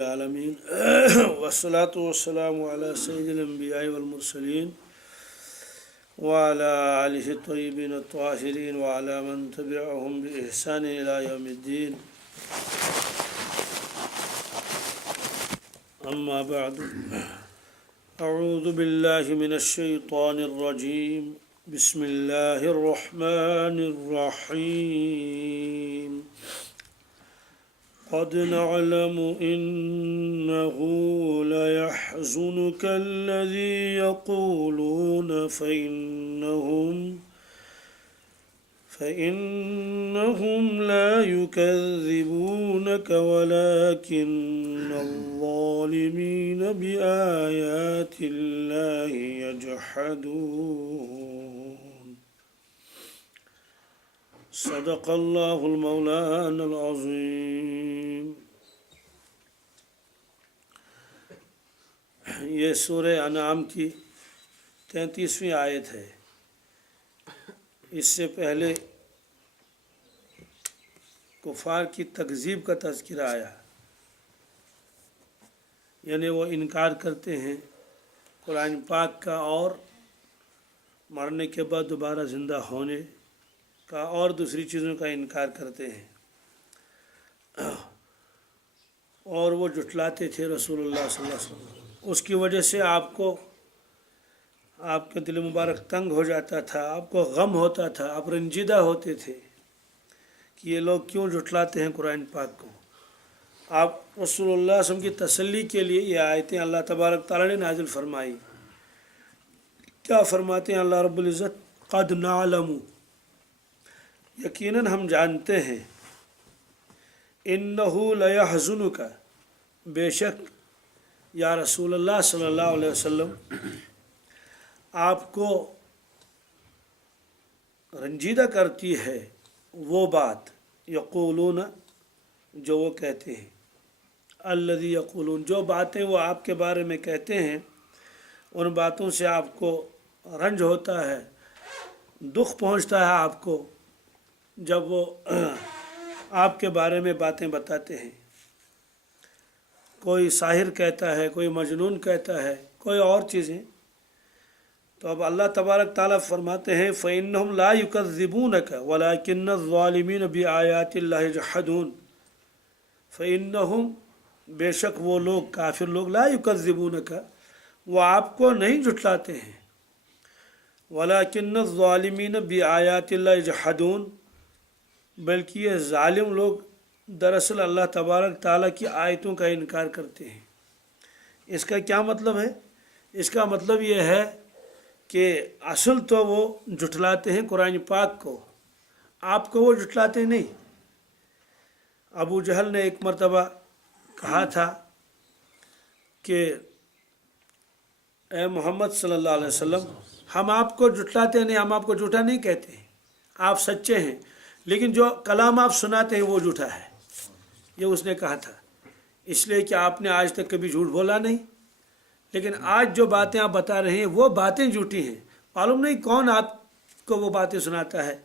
العالمین والصلاة والسلام علی سید الانبیاء والمرسلین وعلی آلہ الطیبین الطاہرین وعلی من تبعهم بإحسان الی یوم الدین اما بعد اعوذ باللہ من الشیطان الرجیم بسم اللہ الرحمن الرحیم قد نعلم إنه ليحزنك الذي يقولون فإنهم لا يكذبونك ولكن الظالمين بآيات الله يجحدون صدق اللہ المولانا العظیم۔ یہ سورہ انعام کی 33ویں آیت ہے۔ اس سے پہلے کفار کی تکذیب کا تذکرہ آیا، یعنی وہ انکار کرتے ہیں قرآن پاک کا اور مرنے کے بعد دوبارہ زندہ ہونے کا اور دوسری چیزوں کا انکار کرتے ہیں، اور وہ جھٹلاتے تھے رسول اللہ صلی اللہ علیہ وسلم۔ اس کی وجہ سے آپ کے دل مبارک تنگ ہو جاتا تھا، آپ کو غم ہوتا تھا، آپ رنجیدہ ہوتے تھے کہ یہ لوگ کیوں جھٹلاتے ہیں قرآن پاک کو۔ آپ رسول اللہ صلی اللہ علیہ وسلم کی تسلی کے لیے یہ آیتیں اللہ تبارک تعالیٰ نے نازل فرمائی۔ کیا فرماتے ہیں اللہ رب العزت؟ قد نعلم، یقیناً ہم جانتے ہیں، انہ لیحزنک، بے شک یا رسول اللہ صلی اللہ علیہ وسلم آپ کو رنجیدہ کرتی ہے وہ بات، یقولون، جو وہ کہتے ہیں، الذی یقولون، جو باتیں وہ آپ کے بارے میں کہتے ہیں، ان باتوں سے آپ کو رنج ہوتا ہے، دکھ پہنچتا ہے آپ کو جب وہ آپ کے بارے میں باتیں بتاتے ہیں۔ کوئی ساحر کہتا ہے، کوئی مجنون کہتا ہے، کوئی اور چیزیں۔ تو اب اللہ تبارک تعالیٰ فرماتے ہیں فَإِنَّهُمْ لَا يُكَذِّبُونَكَ وَلَكِنَّ الظَّالِمِينَ بِآيَاتِ اللَّهِ يَجْحَدُونَ۔ فَإِنَّهُمْ، بے شک وہ لوگ، کافر لوگ، لا يُكَذِّبُونَكَ، وہ آپ کو نہیں جھٹلاتے ہیں، وَلَكِنَّ الظَّالِمِينَ بِآيَاتِ اللَّهِ يَجْحَدُونَ، بلکہ یہ ظالم لوگ دراصل اللہ تبارک تعالیٰ کی آیتوں کا انکار کرتے ہیں۔ اس کا کیا مطلب ہے؟ اس کا مطلب یہ ہے کہ اصل تو وہ جھٹلاتے ہیں قرآن پاک کو، آپ کو وہ جھٹلاتے نہیں۔ ابو جہل نے ایک مرتبہ کہا تھا کہ اے محمد صلی اللہ علیہ وسلم، ہم آپ کو جھٹلاتے نہیں، ہم آپ کو جھوٹا نہیں کہتے ہیں، آپ سچے ہیں، لیکن جو کلام آپ سناتے ہیں وہ جھوٹا ہے، یہ اس نے کہا تھا۔ اس لیے کہ آپ نے آج تک کبھی جھوٹ بولا نہیں، لیکن آج جو باتیں آپ بتا رہے ہیں وہ باتیں جھوٹی ہیں۔ معلوم نہیں کون آپ کو وہ باتیں سناتا ہے۔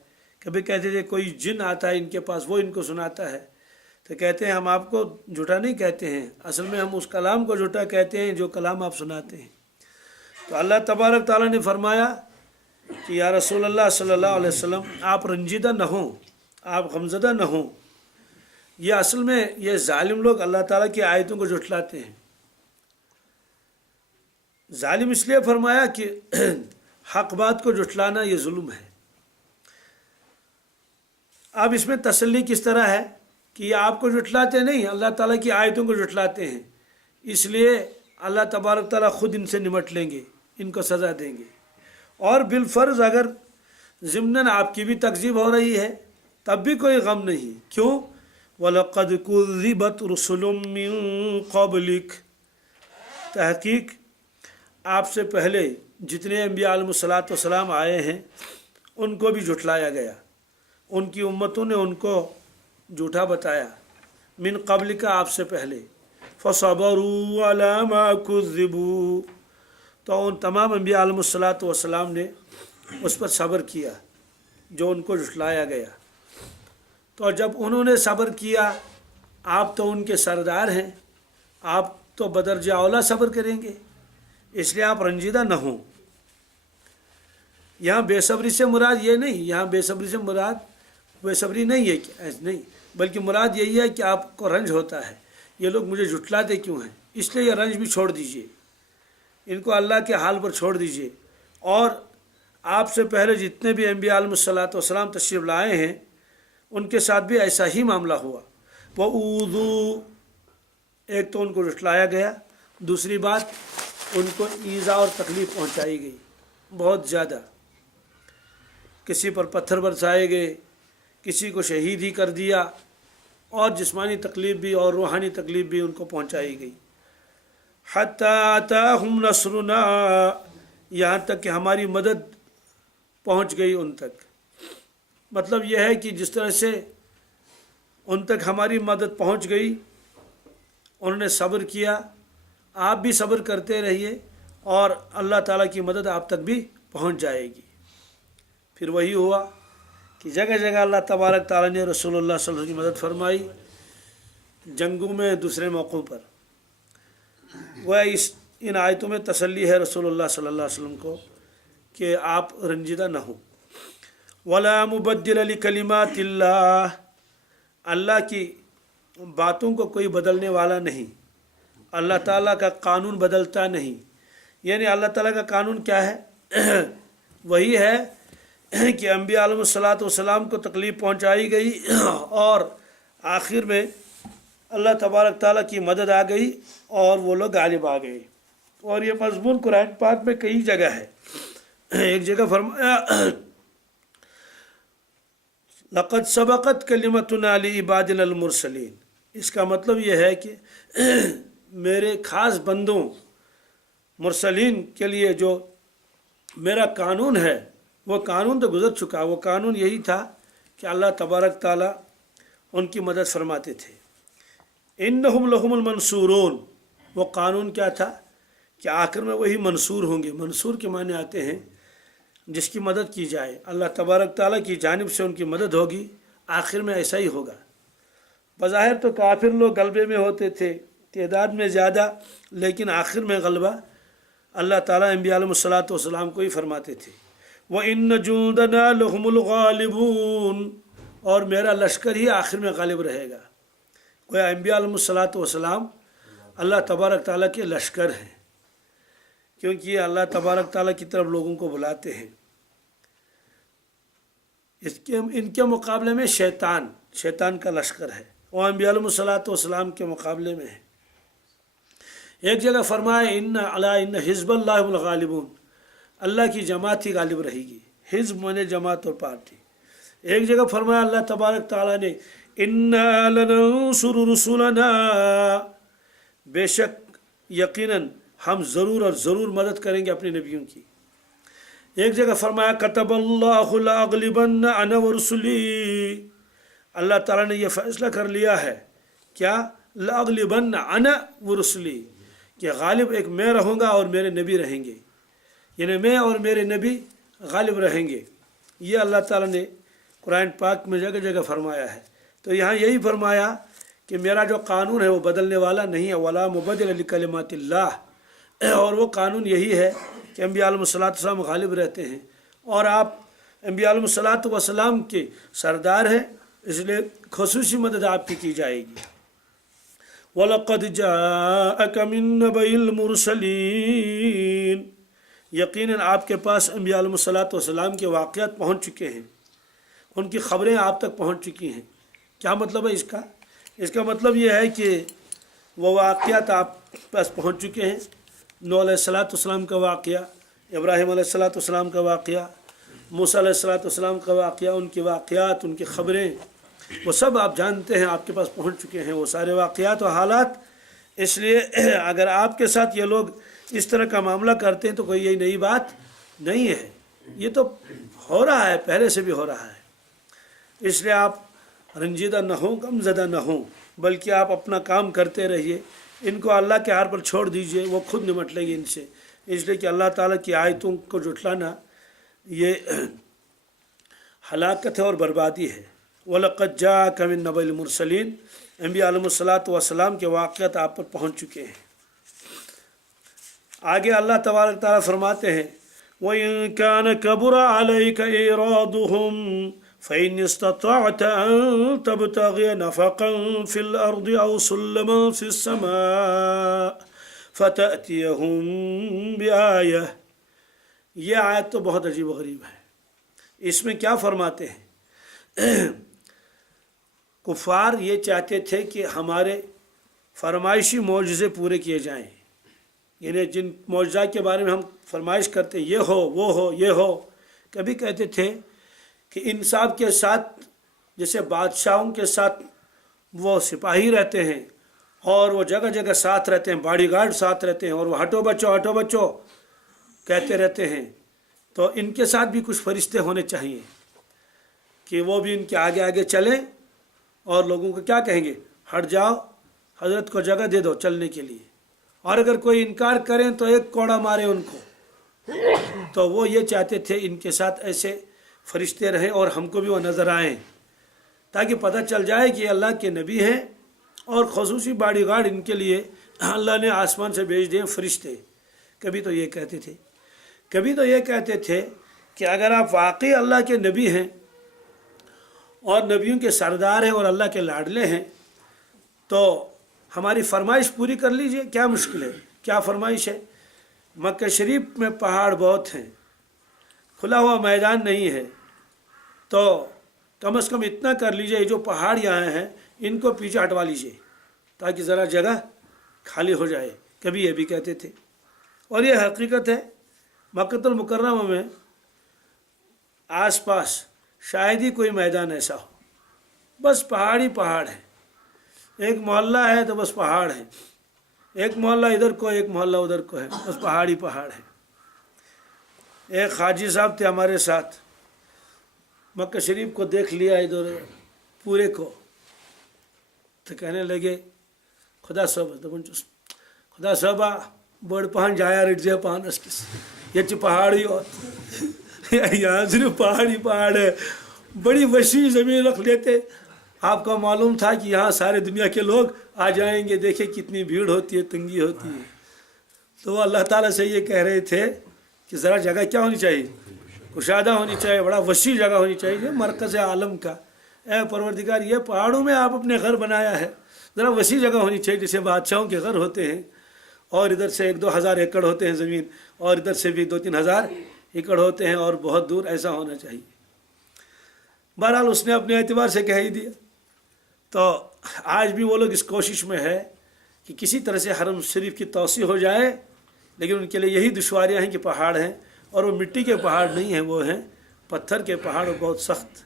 کبھی کہتے تھے کوئی جن آتا ہے ان کے پاس، وہ ان کو سناتا ہے، تو کہتے ہیں ہم آپ کو جھوٹا نہیں کہتے ہیں، اصل میں ہم اس کلام کو جھوٹا کہتے ہیں جو کلام آپ سناتے ہیں۔ تو اللہ تبارک تعالیٰ نے فرمایا کہ یا رسول اللہ صلی اللہ علیہ وسلم، آپ رنجیدہ نہ ہوں، آپ غمزدہ نہ ہوں۔ یہ اصل میں یہ ظالم لوگ اللہ تعالیٰ کی آیتوں کو جھٹلاتے ہیں۔ ظالم اس لیے فرمایا کہ حق بات کو جھٹلانا یہ ظلم ہے۔ اب اس میں تسلی کس طرح ہے کہ یہ آپ کو جھٹلاتے نہیں، اللہ تعالیٰ کی آیتوں کو جھٹلاتے ہیں، اس لیے اللہ تبارک تعالیٰ خود ان سے نمٹ لیں گے، ان کو سزا دیں گے۔ اور بالفرض اگر ضمناً آپ کی بھی تکذیب ہو رہی ہے تب بھی کوئی غم نہیں۔ کیوں؟ وَلَقَدْ كُذِّبَتْ رُسُلٌ مِّن قَبْلِكَ، تحقیق آپ سے پہلے جتنے انبیاء علیہ السلام آئے ہیں ان کو بھی جھٹلایا گیا، ان کی امتوں نے ان کو جھوٹا بتایا۔ من قبل کا، آپ سے پہلے۔ فَصَبَرُوا عَلَى مَا كُذِّبُوا، تو ان تمام انبیاء علیہ السلام نے اس پر صبر کیا جو ان کو جھٹلایا گیا۔ تو جب انہوں نے صبر کیا، آپ تو ان کے سردار ہیں، آپ تو بدرجہ اولا صبر کریں گے، اس لیے آپ رنجیدہ نہ ہوں۔ یہاں بے صبری سے مراد یہ نہیں، یہاں بے صبری سے مراد بے صبری نہیں ہے کہ ایسا نہیں، بلکہ مراد یہی ہے کہ آپ کو رنج ہوتا ہے، یہ لوگ مجھے جھٹلاتے کیوں ہیں، اس لیے یہ رنج بھی چھوڑ دیجئے، ان کو اللہ کے حال پر چھوڑ دیجئے۔ اور آپ سے پہلے جتنے بھی انبیاء علیہ الصلوۃ والسلام تشریف لائے ہیں ان کے ساتھ بھی ایسا ہی معاملہ ہوا۔ وَأُوذُوا، ایک تو ان کو جھٹلایا گیا، دوسری بات ان کو ایذا اور تکلیف پہنچائی گئی بہت زیادہ، کسی پر پتھر برسائے گئے، کسی کو شہید ہی کر دیا، اور جسمانی تکلیف بھی اور روحانی تکلیف بھی ان کو پہنچائی گئی۔ حَتَّى أَتَاهُمْ نَصْرُنَا، یہاں تک کہ ہماری مدد پہنچ گئی ان تک۔ مطلب یہ ہے کہ جس طرح سے ان تک ہماری مدد پہنچ گئی، انہوں نے صبر کیا، آپ بھی صبر کرتے رہیے اور اللہ تعالیٰ کی مدد آپ تک بھی پہنچ جائے گی۔ پھر وہی ہوا کہ جگہ جگہ اللہ تبارک تعالیٰ نے رسول اللہ صلی اللہ علیہ وسلم کی مدد فرمائی، جنگوں میں، دوسرے موقعوں پر۔ وہ ان آیتوں میں تسلی ہے رسول اللہ صلی اللہ علیہ وسلم کو کہ آپ رنجیدہ نہ ہوں۔ وَلَا مُبَدِّلَ لِكَلِمَاتِ اللَّهِ، اللہ کی باتوں کو کوئی بدلنے والا نہیں، اللہ تعالیٰ کا قانون بدلتا نہیں۔ یعنی اللہ تعالیٰ کا قانون کیا ہے؟ وہی ہے کہ انبیاء علیہ الصلوۃ والسلام کو تکلیف پہنچائی گئی اور آخر میں اللہ تبارک تعالیٰ کی مدد آ گئی اور وہ لوگ غالب آ گئے۔ اور یہ مضمون قرآن پاک میں کئی جگہ ہے۔ ایک جگہ فرمایا لَقَدْ سَبَقَتْ كَلِمَتُنَا لِعِبَادِنَا الْمُرْسَلِينَ، اس کا مطلب یہ ہے کہ میرے خاص بندوں مرسلین کے لیے جو میرا قانون ہے وہ قانون تو گزر چکا۔ وہ قانون یہی تھا کہ اللہ تبارک تعالیٰ ان کی مدد فرماتے تھے۔ اِنَّهُمْ لَهُمُ الْمَنْصُورُونَ، وہ قانون کیا تھا کہ آخر میں وہی منصور ہوں گے۔ منصور کے معنی آتے ہیں جس کی مدد کی جائے، اللہ تبارک تعالیٰ کی جانب سے ان کی مدد ہوگی، آخر میں ایسا ہی ہوگا۔ بظاہر تو کافر لوگ غلبے میں ہوتے تھے، تعداد میں زیادہ، لیکن آخر میں غلبہ اللہ تعالیٰ انبیاء علیہ الصلوۃ والسلام کو ہی فرماتے تھے۔ وَإِنَّ جُندَنَا لَهُمُ الْغَالِبُونَ، اور میرا لشکر ہی آخر میں غالب رہے گا۔ گویا انبیاء علیہ الصلوۃ والسلام اللہ تبارک تعالیٰ کے لشکر ہیں، کیونکہ یہ اللہ تبارک تعالیٰ کی طرف لوگوں کو بلاتے ہیں۔ ان کے مقابلے میں شیطان کا لشکر ہے، وہ انبیاء علیہ الصلوۃ والسلام کے مقابلے میں ہے۔ ایک جگہ فرمایا ان حزب اللہ هم الغالبون، اللہ کی جماعت ہی غالب رہے گی۔ حزب مانے جماعت اور پارٹی۔ ایک جگہ فرمایا اللہ تبارک تعالیٰ نے اِنَّا لَنَنصُرُ رُسُلَنَا، بے شک یقیناً ہم ضرور اور ضرور مدد کریں گے اپنے نبیوں کی۔ ایک جگہ فرمایا کتب اللہ لأغلبن انا ورسلی، اللہ تعالیٰ نے یہ فیصلہ کر لیا ہے کیا؟ لأغلبن انا ورسلی، کہ غالب ایک میں رہوں گا اور میرے نبی رہیں گے، یعنی میں اور میرے نبی غالب رہیں گے۔ یہ اللہ تعالیٰ نے قرآن پاک میں جگہ جگہ فرمایا ہے۔ تو یہاں یہی فرمایا کہ میرا جو قانون ہے وہ بدلنے والا نہیں ہے، ولا مبدل لکلمات اللہ، اور وہ قانون یہی ہے کہ انبیاء علیہ الصلوۃ والسلام غالب رہتے ہیں، اور آپ انبیاء علیہ الصلوۃ والسلام کے سردار ہیں، اس لیے خصوصی مدد آپ کی جائے گی۔ وَلَقَدْ جَاءَكَ مِن نَبَإِ الْمُرْسَلِينَ، یقیناً آپ کے پاس انبیاء علیہ الصلوۃ والسلام کے واقعات پہنچ چکے ہیں، ان کی خبریں آپ تک پہنچ چکی ہیں۔ کیا مطلب ہے اس کا؟ اس کا مطلب یہ ہے کہ وہ واقعات آپ پاس پہنچ چکے ہیں۔ نوح علیہ السلام کا واقعہ، ابراہیم علیہ السلام کا واقعہ، موسیٰ علیہ السلام کا واقعہ، ان کے واقعات، ان کی خبریں، وہ سب آپ جانتے ہیں، آپ کے پاس پہنچ چکے ہیں وہ سارے واقعات و حالات۔ اس لیے اگر آپ کے ساتھ یہ لوگ اس طرح کا معاملہ کرتے ہیں تو کوئی یہی نئی بات نہیں ہے، یہ تو ہو رہا ہے، پہلے سے بھی ہو رہا ہے۔ اس لیے آپ رنجیدہ نہ ہوں، غم زدہ نہ ہوں، بلکہ آپ اپنا کام کرتے رہیے، ان کو اللہ کے ہار پر چھوڑ دیجئے، وہ خود نمٹ لیں گے ان سے۔ اس لیے کہ اللہ تعالیٰ کی آیتوں کو جھٹلانا یہ ہلاکت ہے اور بربادی ہے۔ वलक़द जाअक मिन नबइल मुरसलीन, अंबिया अलैहिस्सलातु वस्सलाम के वाक़यात आप पर पहुँच चुके हैं। आगे अल्लाह तबारक तआला फरमाते हैं वइन कान कबुरा अलैका इरादुहुम फ़इन इस्तताअत अन तबतग़ि नफ़क़न फ़िल अर्दि औ सुल्लमन फ़िस समा फ़तअतियहुम बिआया। ये आयत तो बहुत अजीब व गरीब है। इसमें क्या फरमाते हैं, कुफ़ार ये चाहते थे कि हमारे फरमाइशी मौजज़े पूरे किए जाएं, यानी जिन मौजज़ा के बारे में हम फरमाइश करते ये हो वो हो ये हो। कभी कहते थे कि इंसाफ के साथ जैसे बादशाहों के साथ वो सिपाही रहते हैं और वो जगह जगह साथ रहते हैं, बॉडीगार्ड साथ रहते हैं और वो हटो बच्चो कहते रहते हैं, तो इनके साथ भी कुछ फरिश्ते होने चाहिए कि वो भी इनके आगे आगे चलें और लोगों को क्या कहेंगे, हट जाओ, हजरत को जगह दे दो चलने के लिए, और अगर कोई इनकार करें तो एक कोड़ा मारे उनको। तो वो ये चाहते थे इनके साथ ऐसे फरिश्ते रहें और हमको भी वो नज़र आएँ, ताकि पता चल जाए कि अल्लाह के नबी हैं और ख़ुसूसी बॉडीगार्ड इनके लिए अल्लाह ने आसमान से भेज दिए फरिश्ते। कभी तो ये कहते थे, कभी तो ये कहते थे कि अगर आप वाकई अल्लाह के नबी हैं और नबियों के सरदार हैं और अल्लाह के लाडले हैं तो हमारी फरमाइश पूरी कर लीजिए, क्या मुश्किल है। क्या फरमाइश है, मक्का शरीफ में पहाड़ बहुत हैं, खुला हुआ मैदान नहीं है, तो कम से कम इतना कर लीजिए, जो पहाड़ यहाँ हैं इनको पीछे हटवा लीजिए ताकि ज़रा जगह खाली हो जाए। कभी ये भी कहते थे। और ये हकीकत है, मक्कतुल मुकर्रमा में आसपास शायद ही कोई मैदान ऐसा हो, बस पहाड़ ही पहाड़ है। एक मोहल्ला है तो बस पहाड़ है, एक मोहल्ला इधर को एक मोहल्ला उधर को है, बस पहाड़ ही पहाड़ है। एक हाजी साहब थे हमारे साथ, मक्का शरीफ को देख लिया इधर पूरे को, तो कहने लगे खुदा साहब खुदा साहबा बड़ पहाड़ जाया रिट पहाड़ ये पहाड़ी और यहाँ सिर्फ पहाड़ी पहाड़ है, बड़ी वसी ज़मीन रख लेते। आपका मालूम था कि यहाँ सारे दुनिया के लोग आ जाएंगे, देखे कितनी भीड़ होती है, तंगी होती है। तो वो अल्लाह ताला से ये कह रहे थे कि ज़रा जगह क्या होनी चाहिए, कुशादा होनी चाहिए, बड़ा वसी जगह होनी चाहिए, मरकज़ आलम का। ए परवरदिगार, ये पहाड़ों में आप अपने घर बनाया है, ज़रा वसी जगह होनी चाहिए, जैसे बादशाहों के घर होते हैं और इधर से 1-2 हज़ार एकड़ होते हैं ज़मीन और इधर से भी 2-3 हज़ार एकड़ होते हैं और बहुत दूर ऐसा होना चाहिए। बहरहाल उसने अपने एतबार से कह ही दिया। तो आज भी वो लोग इस कोशिश में है कि किसी तरह से हरम शरीफ की तोसी हो जाए, लेकिन उनके लिए यही दुश्वारियाँ हैं कि पहाड़ हैं और वो मिट्टी के पहाड़ नहीं हैं, वो हैं पत्थर के पहाड़ और बहुत सख्त।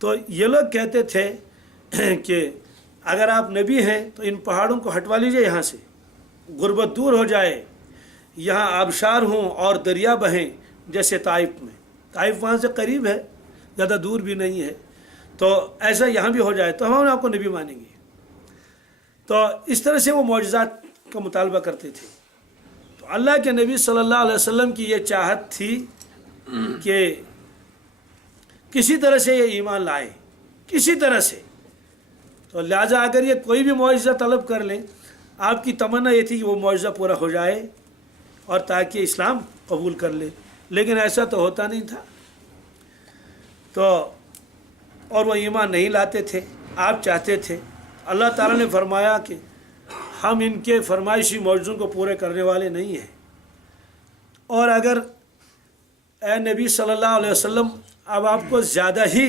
तो ये लोग कहते थे कि अगर आप नबी हैं तो इन पहाड़ों को हटवा लीजिए, यहाँ से गुर्बत दूर हो जाए, यहाँ आबशार हों और दरिया बहें जैसे ताइफ में। ताइफ वहाँ से करीब है, ज़्यादा दूर भी नहीं है, तो ऐसा यहाँ भी हो जाए तो हम आपको नबी मानेंगे। तो इस तरह से वो मौजज़ात का मुतालबा करते थे। तो अल्लाह के नबी सल्लल्लाहु अलैहि वसल्लम की ये चाहत थी कि किसी तरह से ये ईमान लाए, किसी तरह से। तो लिहाजा अगर ये कोई भी मौजज़ा तलब कर लें, आपकी तमन्ना ये थी कि वो मौजज़ा पूरा हो जाए और ताकि इस्लाम कबूल कर ले, लेकिन ऐसा तो होता नहीं था। तो और वो ईमान नहीं लाते थे। आप चाहते थे, अल्लाह ताला ने फरमाया कि हम इनके फरमाइशी मौजज़ों को पूरे करने वाले नहीं हैं। और अगर ए नबी सल्लल्लाहु अलैहि वसल्लम अब आपको ज़्यादा ही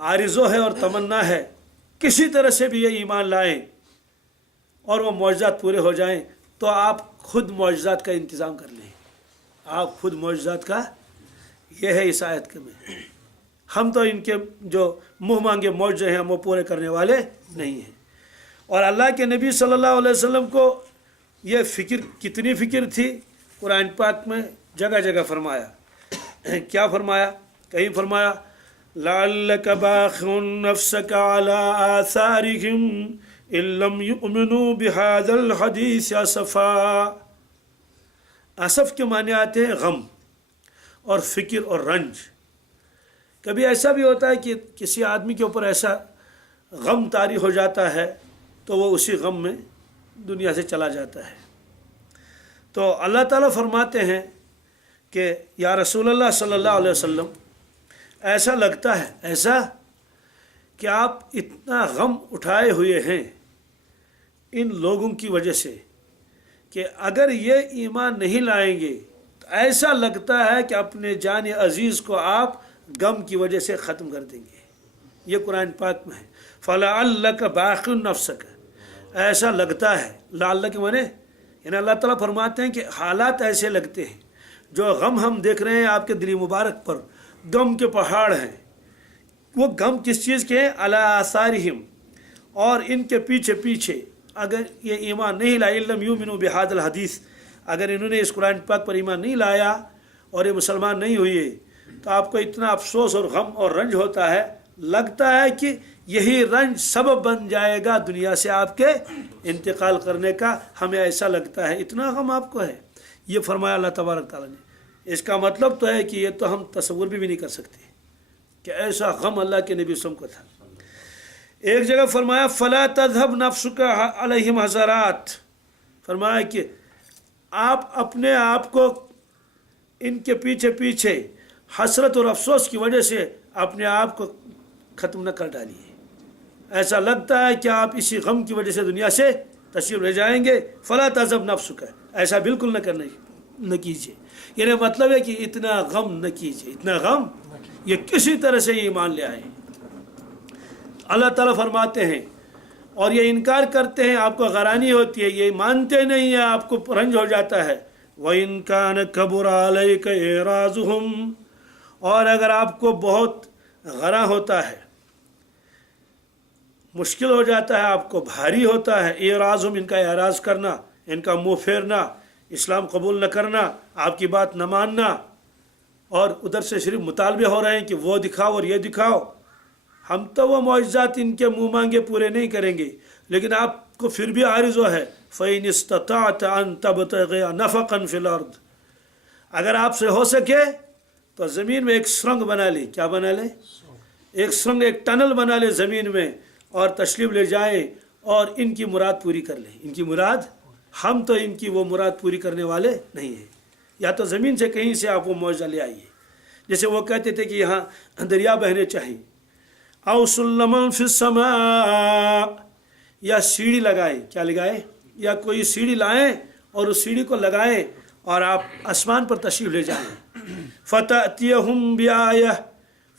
आरिज़ो है और तमन्ना है, किसी तरह से भी ये ईमान लाएं और वो मौजज़ात पूरे हो जाएं, तो आप खुद मौजज़ात का इंतज़ाम कर लें। आप खुद मौजज़ात का, ये है इस आयत के में। हम तो इनके जो मुँह मांगे मौजज़े हैं वो पूरे करने वाले नहीं हैं। और अल्लाह के नबी सल्लल्लाहु अलैहि वसल्लम को ये फ़िक्र, कितनी फ़िक्र थी, कुरान पाक में जगह जगह फरमाया। क्या फरमाया, कहीं फरमाया लअल्लक बाखिउन नफ्सक अला आसारिहिम इल्लम युमिनू बिहाज़ल हदीस असफ़ा। असफ़ के माने आते हैं गम और फ़िक्र और रंज। کبھی ایسا بھی ہوتا ہے کہ کسی آدمی کے اوپر ایسا غم طاری ہو جاتا ہے تو وہ اسی غم میں دنیا سے چلا جاتا ہے. تو اللہ تعالیٰ فرماتے ہیں کہ یا رسول اللہ صلی اللہ علیہ وسلم ایسا لگتا ہے ایسا کہ آپ اتنا غم اٹھائے ہوئے ہیں ان لوگوں کی وجہ سے کہ اگر یہ ایمان نہیں لائیں گے تو ایسا لگتا ہے کہ اپنے جان عزیز کو آپ غم کی وجہ سے ختم کر دیں گے. یہ قرآن پاک میں ہے. فَلَعَلَّكَ بَاخِعٌ نَفْسَكَ ایسا لگتا ہے. لعل کے معنی یعنی اللہ تعالیٰ فرماتے ہیں کہ حالات ایسے لگتے ہیں جو غم ہم دیکھ رہے ہیں آپ کے دلی مبارک پر غم کے پہاڑ ہیں. وہ غم کس چیز کے ہیں؟ عَلَىٰ آثَارِهِمْ اور ان کے پیچھے پیچھے اگر یہ ایمان نہیں لائے لم یؤمنوا بہذا الحدیث اگر انہوں نے اس قرآن پاک پر ایمان نہیں لایا اور یہ مسلمان نہیں ہوئے تو آپ کو اتنا افسوس اور غم اور رنج ہوتا ہے. لگتا ہے کہ یہی رنج سبب بن جائے گا دنیا سے آپ کے انتقال کرنے کا. ہمیں ایسا لگتا ہے اتنا غم آپ کو ہے. یہ فرمایا اللہ تبارک تعالیٰ نے. اس کا مطلب تو ہے کہ یہ تو ہم تصور بھی نہیں کر سکتے کہ ایسا غم اللہ کے نبی وسلم کو تھا. ایک جگہ فرمایا فلا تذهب نفسك علیہم حسرات فرمایا کہ آپ اپنے آپ کو ان کے پیچھے پیچھے حسرت اور افسوس کی وجہ سے اپنے آپ کو ختم نہ کر ڈالیے. ایسا لگتا ہے کہ آپ اسی غم کی وجہ سے دنیا سے تشریف لے جائیں گے. فلا تذهب نفسك ایسا بالکل نہ کیجیے. یعنی مطلب ہے کہ اتنا غم نہ کیجیے. اتنا غم یہ کسی طرح سے ایمان لے آئے. اللہ تعالیٰ فرماتے ہیں اور یہ انکار کرتے ہیں آپ کو غرانی ہوتی ہے یہ مانتے نہیں ہیں آپ کو رنج ہو جاتا ہے. وَإِن كَانَ كَبُرَ عَلَيْكَ إِعْرَاضُهُمْ اور اگر آپ کو بہت غراں ہوتا ہے مشکل ہو جاتا ہے آپ کو بھاری ہوتا ہے اعراض ان کا اعراض کرنا ان کا منہ پھیرنا اسلام قبول نہ کرنا آپ کی بات نہ ماننا اور ادھر سے صرف مطالبے ہو رہے ہیں کہ وہ دکھاؤ اور یہ دکھاؤ. ہم تو وہ معجزات ان کے منہ مانگے پورے نہیں کریں گے لیکن آپ کو پھر بھی عارض ہے فَإِنِ اسْتَطَعْتَ أَن تَبْتَغِيَ نَفَقًا فِي الْأَرْضِ اگر آپ سے ہو سکے تو زمین میں ایک سرنگ بنا لیں. کیا بنا لیں؟ ایک سرنگ ایک ٹنل بنا لیں زمین میں اور تشریف لے جائیں اور ان کی مراد پوری کر لیں. ان کی مراد ہم تو ان کی وہ مراد پوری کرنے والے نہیں ہیں. یا تو زمین سے کہیں سے آپ وہ معجزہ لے آئیے جیسے وہ کہتے تھے کہ یہاں دریا بہنے چاہیے. او سلما فی السماء یا سیڑھی لگائیں. کیا لگائیں؟ یا کوئی سیڑھی لائیں اور اس سیڑھی کو لگائیں اور آپ آسمان پر تشریف لے جائیں. فتأتیہم بآیہ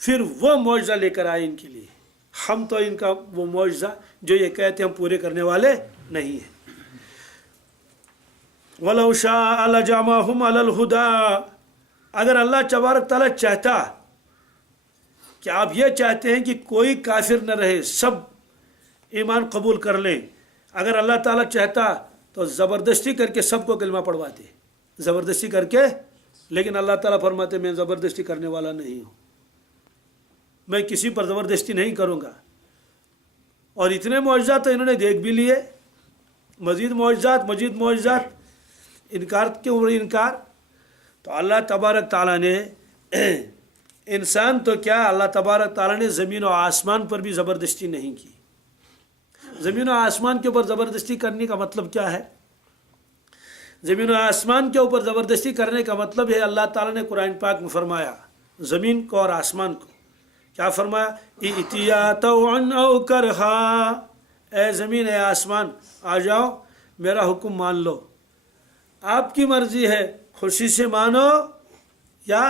پھر وہ معجزہ لے کر آئے ان کے لیے. ہم تو ان کا وہ معجزہ جو یہ کہتے ہیں ہم پورے کرنے والے نہیں ہیں. وَلَوْ شَاءَ لَجَمَعَهُمْ عَلَى الْهُدَىٰ اگر اللہ تبارک تعالیٰ چاہتا کہ آپ یہ چاہتے ہیں کہ کوئی کافر نہ رہے سب ایمان قبول کر لیں اگر اللہ تعالیٰ چاہتا تو زبردستی کر کے سب کو کلمہ پڑھواتے زبردستی کر کے. لیکن اللہ تعالیٰ فرماتے میں زبردستی کرنے والا نہیں ہوں. میں کسی پر زبردستی نہیں کروں گا. اور اتنے معجزات تو انہوں نے دیکھ بھی لیے مزید معجزات انکار کے اوپر انکار. تو اللہ تبارک تعالیٰ نے انسان تو کیا اللہ تبارک تعالیٰ نے زمین و آسمان پر بھی زبردستی نہیں کی. زمین و آسمان کے اوپر زبردستی کرنے کا مطلب کیا ہے؟ زمین و آسمان کے اوپر زبردستی کرنے کا مطلب ہے اللہ تعالیٰ نے قرآن پاک میں فرمایا زمین کو اور آسمان کو کیا فرمایا؟ ائتیا طوعا او کرہا اے زمین اے آسمان آ جاؤ میرا حکم مان لو. آپ کی مرضی ہے خوشی سے مانو یا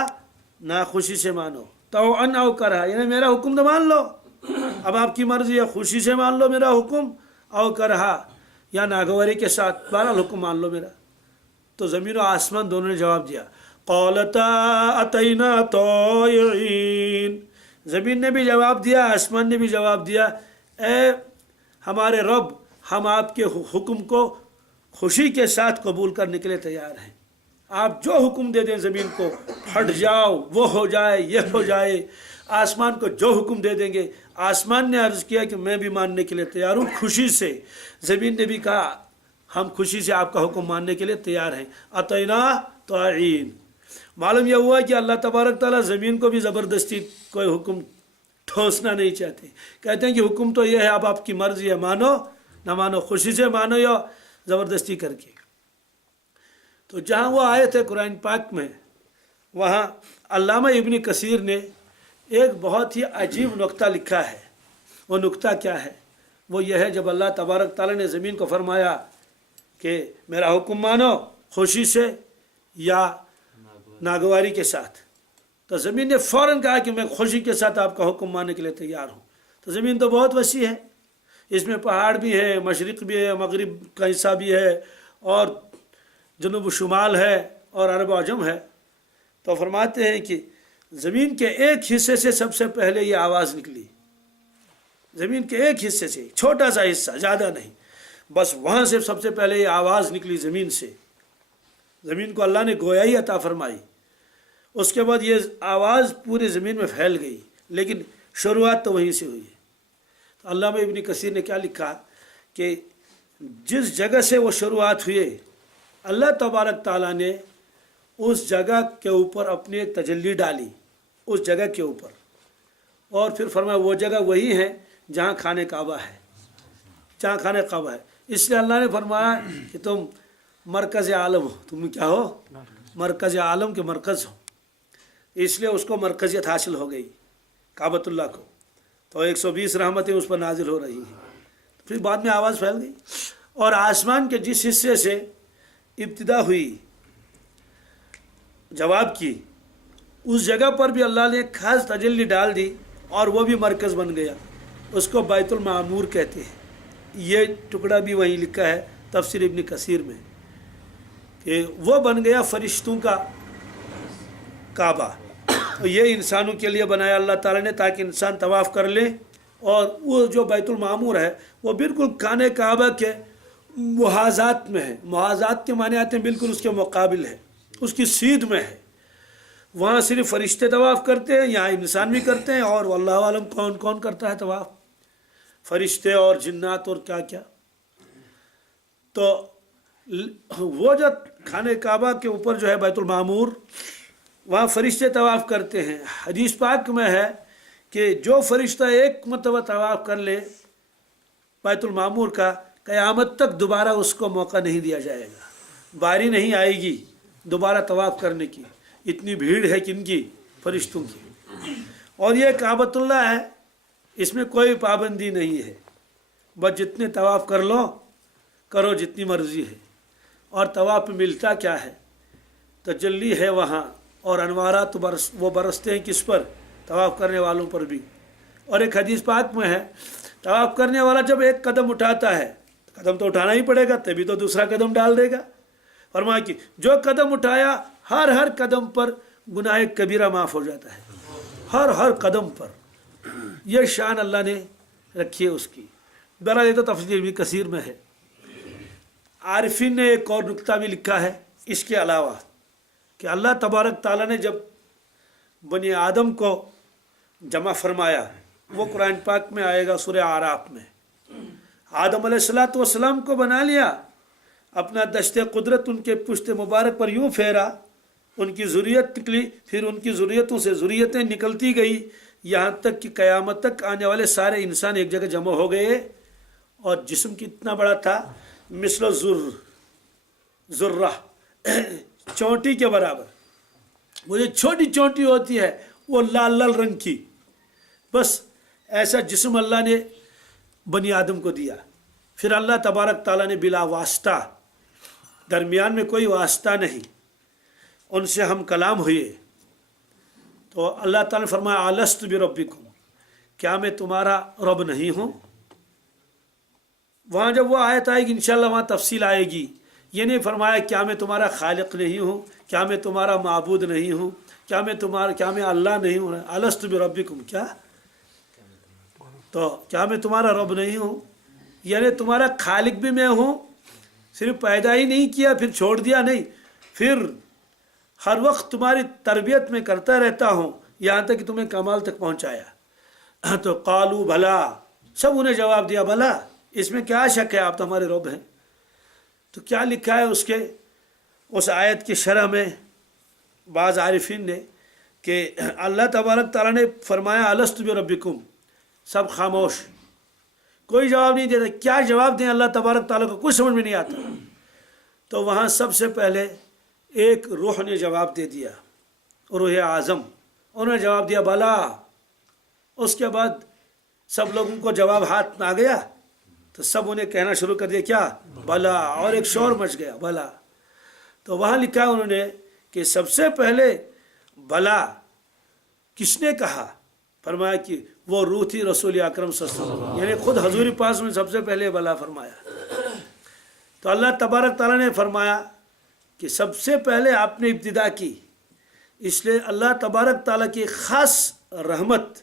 ناخوشی سے مانو. طوعا او کرہا یعنی میرا حکم تو مان لو. اب آپ کی مرضی ہے خوشی سے مان لو میرا حکم او کرہا یا ناگواری کے ساتھ بہرحال حکم مان لو میرا. تو زمین و آسمان دونوں نے جواب دیا قالتا اتینا طائعین. زمین نے بھی جواب دیا آسمان نے بھی جواب دیا اے ہمارے رب ہم آپ کے حکم کو خوشی کے ساتھ قبول کرنے کے لیے تیار ہیں. آپ جو حکم دے دیں زمین کو پھٹ جاؤ وہ ہو جائے یہ ہو جائے. آسمان کو جو حکم دے دیں گے. آسمان نے عرض کیا کہ میں بھی ماننے کے لیے تیار ہوں خوشی سے. زمین نے بھی کہا ہم خوشی سے آپ کا حکم ماننے کے لیے تیار ہیں. اتینا طائعین. मालूम यह हुआ कि अल्लाह तबारक ताला ज़मीन को भी ज़बरदस्ती कोई हुक्म ठोसना नहीं चाहते। कहते हैं कि हुक्म तो यह है, अब आपकी मर्जी है, मानो ना मानो, खुशी से मानो या ज़बरदस्ती करके। तो जहाँ वो आए थे कुरान पाक में, वहाँ अल्लामा इब्न कसीर ने एक बहुत ही अजीब नुक्ता लिखा है। वो नुक्ता क्या है? वो यह है, जब अल्लाह तबारक ताला ने ज़मीन को फरमाया कि मेरा हुक्म मानो खुशी से या नागवारी के साथ, तो ज़मीन ने फ़ौरन कहा कि मैं खुशी के साथ आपका हुक्म मानने के लिए तैयार हूँ। तो ज़मीन तो बहुत वसी है, इसमें पहाड़ भी है, मशरिक़ भी है, मगरिब का हिस्सा भी है, और जनूब शुमाल है, और अरब अजम है। तो फरमाते हैं कि ज़मीन के एक हिस्से से सबसे पहले ये आवाज़ निकली, ज़मीन के एक हिस्से से, छोटा सा हिस्सा, ज़्यादा नहीं, बस वहाँ से सबसे पहले ये आवाज़ निकली ज़मीन से। ज़मीन को अल्लाह ने गोयाई अता फरमाई। उसके बाद ये आवाज़ पूरी ज़मीन में फैल गई, लेकिन शुरुआत तो वहीं से हुई है। तो अल्लामा इब्न कसीर ने क्या लिखा कि जिस जगह से वो शुरुआत हुई, अल्लाह तबारक ताला ने उस जगह के ऊपर अपनी एक तजल्ली डाली, उस जगह के ऊपर, और फिर फरमाया वो जगह वही है जहाँ खाने काबा है, जहाँ खाने काबा है। इसलिए अल्लाह ने फरमाया कि तुम मरकज़ आलम हो, तुम क्या हो? मरकज़ आलम के मरकज़ हो। इसलिए उसको मरकज़ियत हासिल हो गई काबतुल्लाह को। तो 120 रहमतें उस पर नाजिल हो रही हैं। फिर बाद में आवाज़ फैल गई, और आसमान के जिस हिस्से से इब्तिदा हुई जवाब की, उस जगह पर भी अल्लाह ने खास तजल्ली डाल दी, और वो भी मरकज़ बन गया। उसको बैतुल मामूर कहते हैं। ये टुकड़ा भी वहीं लिखा है तफसीर इब्न कसीर में कि वो बन गया फरिश्तों का काबा। तो ये इंसानों के लिए बनाया अल्लाह ताला ने, ताकि इंसान तवाफ़ कर ले, और वो जो बैतुल मामूर है वो बिल्कुल खाने काबा के मुहाज़ात में है। मुहाज़ात के माने आते हैं बिल्कुल उसके मुकाबिल है, उसकी सीध में है। वहाँ सिर्फ फरिश्ते तवाफ़ करते हैं, यहाँ इंसान भी करते हैं, और वल्लाहु आलम कौन कौन करता है तवाफ़, फरिश्ते और जिन्नात और क्या क्या। तो वो जो खाने काबा के ऊपर जो है बैतुल मामूर, वहाँ फरिश्ते तवाफ़ करते हैं। हदीस पाक में है कि जो फरिश्ता एक मरतबा तवाफ़ कर ले बैतुल मामूर का, क़यामत तक दोबारा उसको मौका नहीं दिया जाएगा, बारी नहीं आएगी दोबारा तवाफ़ करने की। इतनी भीड़ है किनकी? फरिश्तों की। और ये काबतुल्लाह है, इसमें कोई पाबंदी नहीं है, बस जितने तवाफ़ कर लो, करो जितनी मर्ज़ी है। और तवाफ़ में मिलता क्या है? तजल्ली है वहाँ, और अनवारात वो बरसते हैं किस पर? तवाफ़ करने वालों पर भी। और एक हदीस पाक में है, तवाफ़ करने वाला जब एक कदम उठाता है, कदम तो उठाना ही पड़ेगा, तभी तो दूसरा कदम डाल देगा। फरमाया कि जो कदम उठाया, हर कदम पर गुनाह कबीरा माफ़ हो जाता है, हर कदम पर। यह शान अल्लाह ने रखी है उसकी। बहरहाल ये तो तफसीर भी कसीर में है। आरिफीन ने एक और नुक्ता भी लिखा है इसके अलावा, कि अल्लाह तबारक ताला ने जब बनी आदम को जमा फरमाया, वो कुरान पाक में आएगा सूरह आराफ में। आदम अलैहिस्सलातु वस्सलाम को बना लिया, अपना दश्ते कुदरत उनके पुश्त मुबारक पर यूँ फेरा, उनकी ज़ुर्रियत निकली, फिर उनकी ज़ुर्रियतों से ज़ुर्रियतें निकलती गई, यहाँ तक कि क़यामत तक आने वाले सारे इंसान एक जगह जमा हो गए। और जिस्म कितना बड़ा था? मिस्ल ज़ुर्रा, चोटी के बराबर। वो जो छोटी चोटी होती है वो लाल लाल रंग की, बस ऐसा जिस्म अल्लाह ने बनी आदम को दिया। फिर अल्लाह तबारक ताला ने बिला वास्ता, दरमियान में कोई वास्ता नहीं, उनसे हम कलाम हुए। तो अल्लाह ताला ने फरमाया अलस्तु बिरब्बिकुम, क्या मैं तुम्हारा रब नहीं हूँ? वहाँ जब वो आयत आएगी इंशाअल्लाह वहाँ तफसील आएगी। ये नहीं फरमाया क्या मैं तुम्हारा खालिक नहीं हूँ, क्या मैं तुम्हारा माबूद नहीं हूँ, क्या मैं अल्लाह नहीं हूँ। अलस्तु बिरब्बिकुम, क्या तो क्या मैं तुम्हारा रब नहीं हूँ? यानी तुम्हारा खालिक भी मैं हूँ, सिर्फ पैदा ही नहीं किया फिर छोड़ दिया नहीं, फिर हर वक्त तुम्हारी तरबियत में करता रहता हूँ, यहाँ तक कि तुम्हें कमाल तक पहुँचाया। तो कालू भला, सब उन्हें जवाब दिया भला, इसमें क्या शक है, आप तो हमारे रब हैं। तो क्या लिखा है उसके उस आयत की शरह में बाज़ आरिफीन ने कि अल्लाह तबारक ताला ने फरमाया अलस्तु बिरब्बिकुम, सब खामोश, कोई जवाब नहीं देता। क्या जवाब दें अल्लाह तबारक ताला को, कुछ समझ में नहीं आता। तो वहाँ सबसे पहले एक रूह ने जवाब दे दिया, रूह आज़म, उन्होंने जवाब दिया भला। उसके बाद सब लोगों को जवाब हाथ में आ गया तो सब उन्हें कहना शुरू कर दिया क्या, भला, और एक शोर मच गया भला। तो वहाँ लिखा उन्होंने कि सबसे पहले भला किसने कहा, फरमाया कि वो रूह थी रसूल अकरम सल्लल्लाहु अलैहि वसल्लम, यानी खुद हजूर पास में सबसे पहले भला फरमाया। तो अल्लाह तबारक ताला ने फरमाया कि सबसे पहले आपने इब्तिदा की, इसलिए अल्लाह तबारक ताला की ख़ास रहमत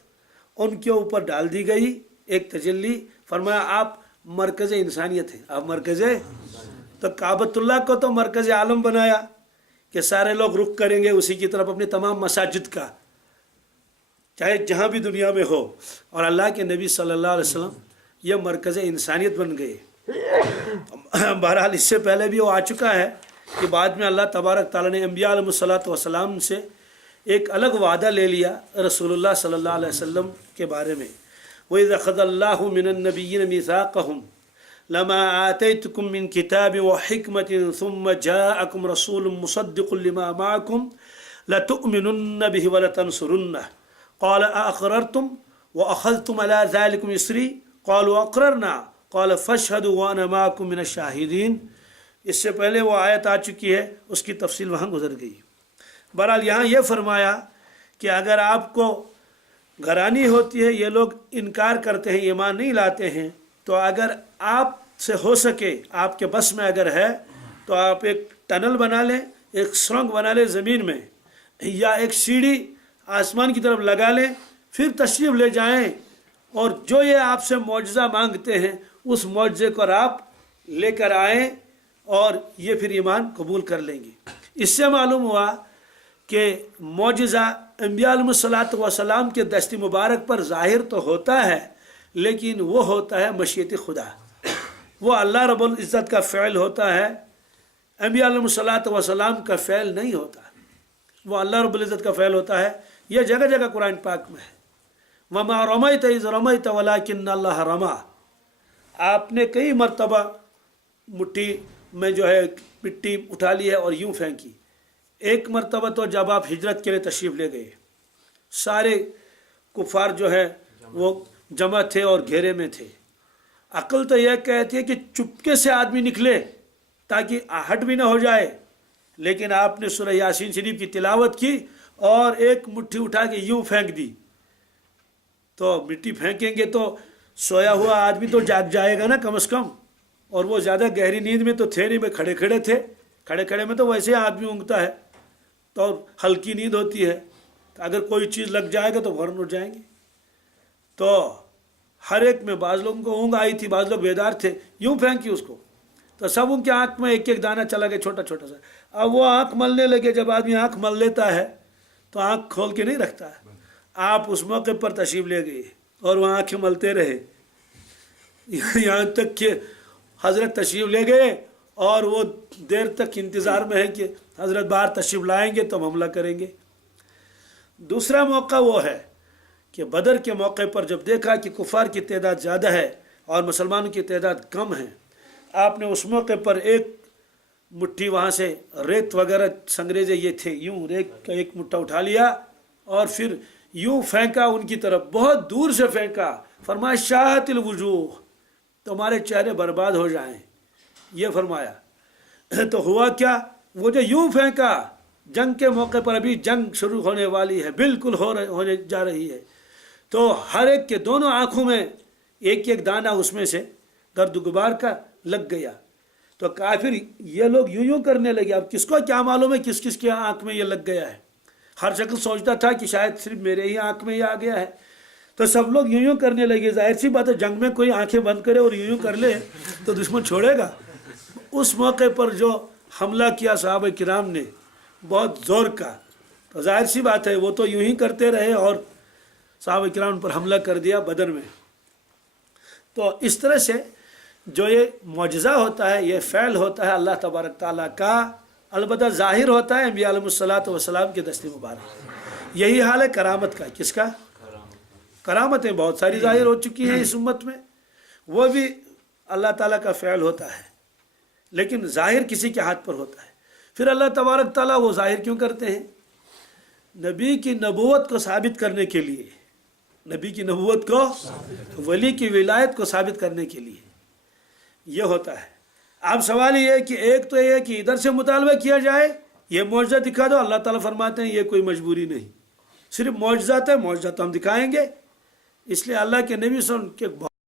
उनके ऊपर डाल दी गई, एक तजल्ली। फरमाया आप मरकज़ इंसानियत हैं, आप मरकज़। तो काबतुल्लाह को तो मरकज़ आलम बनाया कि सारे लोग रुख करेंगे उसी की तरफ, अपने तमाम मसाजिद का, चाहे जहाँ भी दुनिया में हो। और अल्लाह के नबी सल्लल्लाहु अलैहि वसल्लम ये मरकज़ इंसानियत बन गए। बहरहाल इससे पहले भी वो आ चुका है कि बाद में अल्लाह तबारक ताला ने अंबिया अलैहिस्सलातु वस्सलाम से एक अलग वादा ले लिया रसूलुल्लाह सल्लल्लाहु अलैहि वसल्लम के बारे में। वइज़ अख़ज़ल्लाहु मिनन नबिय्यीन मीसाक़हुम लमा आतैतुकुम मिन किताबिन व हिकमतिन सुम्मा जाअकुम रसूलुम मुसद्दिक़ुन लिमा मअकुम लतुअमिनुन्न बिहि व लतंसुरुन्नह क़ाल अअक़ररतुम व अख़ज़्तुम अला ज़ालिकुम इसरी क़ालू अक़ररना क़ाल फ़शहदू व अना मअकुम मिनश शाहिदीन। इससे पहले वो आयत आ चुकी है, उसकी तफसील वहाँ गुजर गई। बहरहाल यहाँ ये फरमाया कि अगर आपको घरानी होती है, ये लोग इनकार करते हैं, ईमान नहीं लाते हैं, तो अगर आपसे हो सके, आपके बस में अगर है, तो आप एक टनल बना लें, एक सुरंग बना लें ज़मीन में, या एक सीढ़ी आसमान की तरफ लगा लें, फिर तशरीफ़ ले जाएं, और जो ये आपसे मौजज़ा मांगते हैं उस मौजज़े को आप लेकर आएँ, और ये फिर ईमान कबूल कर लेंगे। इससे मालूम हुआ कि मौजज़ा अंबिया अलैहिस्सलातु वस्सलाम के दस्ती मुबारक पर ज़ाहिर तो होता है, लेकिन वो होता है मशीयत खुदा, वो अल्लाह रब्बुल इज़्ज़त का फ़ैल होता है, अंबिया अलैहिस्सलातु वस्सलाम का फ़ैल नहीं होता, वो अल्लाह रब्बुल इज़्ज़त का फ़ैल होता है। यह जगह जगह कुरान पाक में है, वमा रमैत इज़ रमैत वलाकिन्न अल्लाह रमा। आपने कई मरतबा मुट्ठी में जो है मिट्टी उठा ली है और यूँ फेंकी। एक मरतबा तो जब आप हिजरत के लिए तशरीफ़ ले गए, सारे कुफार जो है वो जमा थे और घेरे में थे। अक्ल तो यह कहती है कि चुपके से आदमी निकले ताकि आहट भी ना हो जाए, लेकिन आपने सूरह यासीन शरीफ की तिलावत की और एक मुट्ठी उठा के यूँ फेंक दी। तो मिट्टी फेंकेंगे तो सोया हुआ आदमी तो जाग जाएगा ना कम से कम, और वो ज़्यादा गहरी नींद में तो थे नहीं, में खड़े खड़े थे। खड़े खड़े में तो वैसे आदमी ऊँगता है, तो हल्की नींद होती है, तो अगर कोई चीज़ लग जाएगा तो फौरन उठ जाएंगे। तो हर एक में बाज़ लोगों को ऊँग आई थी, बाज़ लोग बेदार थे, यूँ फेंकी उसको, तो सब उनके आँख में एक एक दाना चला गया, छोटा छोटा सा। अब वो आँख मलने लगे। जब आदमी आँख मल लेता है तो आँख खोल के नहीं रखता है। आप उस मौके पर तशरीफ़ ले गए और वहाँ आँखें मलते रहे, यहाँ तक कि हज़रत तशरीफ़ ले गए और वो देर तक इंतज़ार में है कि हज़रत बाहर तशरीफ़ लाएंगे तो हम हमला करेंगे। दूसरा मौका वो है कि बदर के मौके पर जब देखा कि कुफार की तादाद ज़्यादा है और मुसलमानों की तादाद कम है, आपने उस मौके पर एक मुट्ठी वहाँ से रेत वगैरह संगरेजे ये थे, यूँ रेत का एक मुट्ठा उठा लिया और फिर यूँ फेंका उनकी तरफ, बहुत दूर से फेंका। फरमाया शाहतिल वजूह, तुम्हारे चेहरे बर्बाद हो जाएं, ये फरमाया। तो हुआ क्या, वो जो यूँ फेंका, जंग के मौके पर अभी जंग शुरू होने वाली है, बिल्कुल होने जा रही है, तो हर एक के दोनों आँखों में एक एक दाना उसमें से गर्द गुबार का लग गया। तो काफिर ये लोग यूँ यूँ करने लगे। अब किसको क्या मालूम है किस किस के आँख में ये लग गया है। हर शख्स सोचता था कि शायद सिर्फ मेरे ही आँख में ये आ गया है, तो सब लोग यूँ यूँ करने लगे। जाहिर सी बात है, जंग में कोई आंखें बंद करे और यूँ यूँ कर ले तो दुश्मन छोड़ेगा। उस मौके पर जो हमला किया सहाबा किराम ने बहुत ज़ोर का, तो जाहिर सी बात है वो तो यूँ ही करते रहे और सहाबा किराम पर हमला कर दिया बदर में। तो इस तरह से जो ये मौजज़ा होता है, ये फ़ैल होता है अल्लाह तबारक ताला का البتہ ظاہر ہوتا ہے انبیاء علیہ الصلوۃ والسلام کے دست مبارک. یہی حال ہے کرامت کا. کس کا؟ کرامتیں بہت ساری ظاہر ہو چکی ہیں اس امت میں، وہ بھی اللہ تعالیٰ کا فعل ہوتا ہے، لیکن ظاہر کسی کے ہاتھ پر ہوتا ہے. پھر اللہ تبارک تعالیٰ وہ ظاہر کیوں کرتے ہیں؟ نبی کی نبوت کو ثابت کرنے کے لیے، نبی کی نبوت کو، ولی کی ولایت کو ثابت کرنے کے لیے یہ ہوتا ہے. اب سوال یہ ہے کہ ایک تو یہ ہے کہ ادھر سے مطالبہ کیا جائے، یہ معجزہ دکھا دو. اللہ تعالیٰ فرماتے ہیں یہ کوئی مجبوری نہیں، صرف معجزات ہے، معجزہ تو ہم دکھائیں گے. اس لیے اللہ کے نبی صلی اللہ علیہ وسلم کے